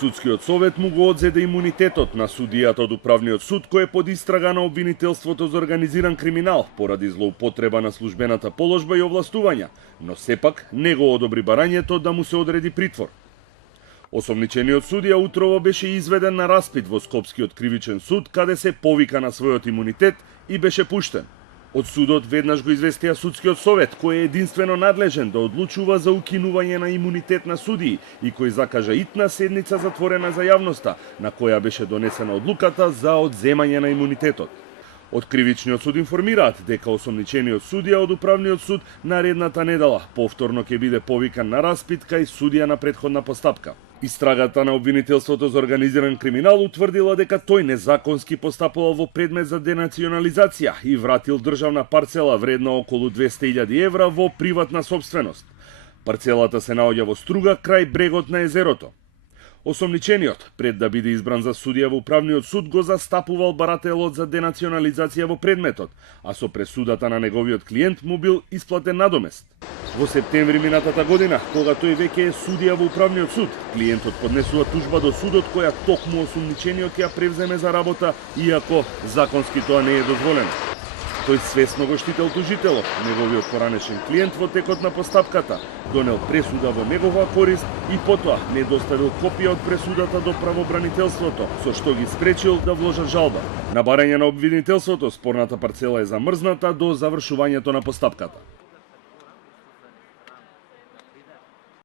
Судскиот совет му го одзеде имунитетот на судијата од управниот суд кој е под истрага на обвинителството за организиран криминал поради злоупотреба на службената положба и овластувања, но сепак не го одобри барањето да му се одреди притвор. Осомничениот судија утрово беше изведен на распит во Скопскиот кривичен суд, каде се повика на својот имунитет и беше пуштен. Од судот веднаш го известија судскиот совет, кој е единствено надлежен да одлучува за укинување на имунитет на судии и кој закажа итна седница затворена за јавноста, на која беше донесена одлуката за одземање на имунитетот. Од кривичниот суд информираат дека осомничениот судија од управниот суд наредната недела повторно ќе биде повикан на распит кај судија на претходна постапка. Истрагата на обвинителството за организиран криминал утврдила дека тој незаконски постапувал во предмет за денационализација и вратил државна парцела вредна околу 200.000 евра во приватна собственост. Парцелата се наоѓа во Струга крај брегот на езерото. Осомничениот, пред да биде избран за судија во управниот суд, го застапувал барателот за денационализација во предметот, а со пресудата на неговиот клиент му бил исплатен надомест. Во септември минатата година, кога тој веќе е судија во управниот суд, клиентот поднесува тужба до судот која токму осомничениот ќе ја превземе за работа, иако законски тоа не е дозволено. Тој свесно го штител тужителот, неговиот поранешен клиент во текот на постапката, донел пресуда во негова корист и потоа не доставил копија од пресудата до правобранителството, со што ги спречил да вложат жалба. На барање на обвинителството, спорната парцела е замрзната до завршувањето на постапката.